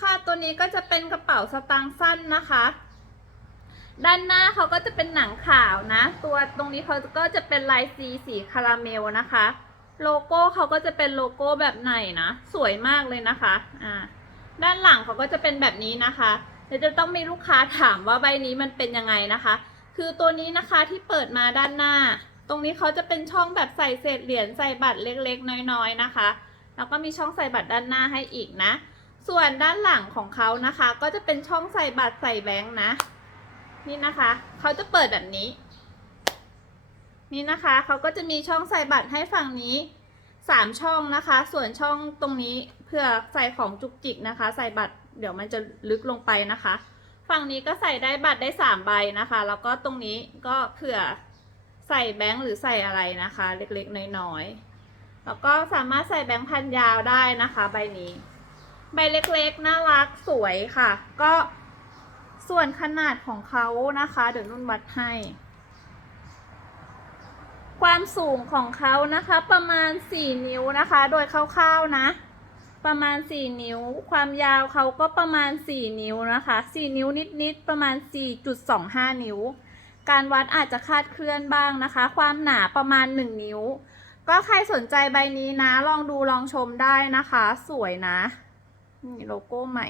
ค่ะตัวนี้ก็จะเป็นกระเป๋าสตางค์สั้นนะคะ ด้านหน้าเขาก็จะเป็นหนังขาวนะ ตัวตรงนี้เขาก็จะเป็นลายสีสีคาราเมลนะคะ โลโก้เขาก็จะเป็นโลโก้แบบไหนนะ สวยมากเลยนะคะอ่าด้านหลังเขาก็จะเป็นแบบนี้นะคะเดี๋ยวจะต้องมีลูกค้าถามว่าใบนี้มันเป็นยังไงนะคะ คือตัวนี้นะคะที่เปิดมาด้านหน้า ตรงนี้เขาจะเป็นช่องแบบใส่เศษเหรียญใส่บัตรเล็กๆ น้อยๆนะคะ แล้วก็มีช่องใส่บัตรด้านหน้าให้อีกนะ ส่วนด้านหลังของเขานะคะ ก็จะเป็นช่องใส่บัตรใส่แบงค์นะ นี่นะคะ เขาจะเปิดแบบนี้ นี่นะคะเขาก็จะมีช่องใส่บัตรให้ฝั่งนี้สามช่องนะคะ ส่วนช่องตรงนี้เพื่อใส่ของจุกจิกนะคะ ใส่บัตรเดี๋ยวมันจะลึกลงไปนะคะ ฝั่งนี้ก็ใส่ได้บัตรได้สามใบนะคะ แล้วก็ตรงนี้ก็เผื่อใส่แบงค์หรือใส่อะไรนะคะ เล็กๆน้อยๆแล้วก็สามารถใส่แบงค์พันยาวได้นะคะ ใบนี้ ใบเล็กๆ น่ารักสวยค่ะ ก็ส่วนขนาดของเขานะคะ เดี๋ยวนุ่นวัดให้ ความสูงของเขานะคะ ประมาณ 4 นิ้วนะคะ โดยคร่าวๆนะ ประมาณ 4 นิ้ว ความยาวเขาก็ประมาณ 4 นิ้วนะคะ 4 นิ้วนิดๆ ประมาณ 4.25 นิ้ว การวัดอาจจะคาดเคลื่อนบ้างนะคะ ความหนาประมาณ 1 นิ้ว ก็ใครสนใจใบนี้นะ ลองดูลองชมได้นะคะ สวยนะ นี่โลโก้ใหม่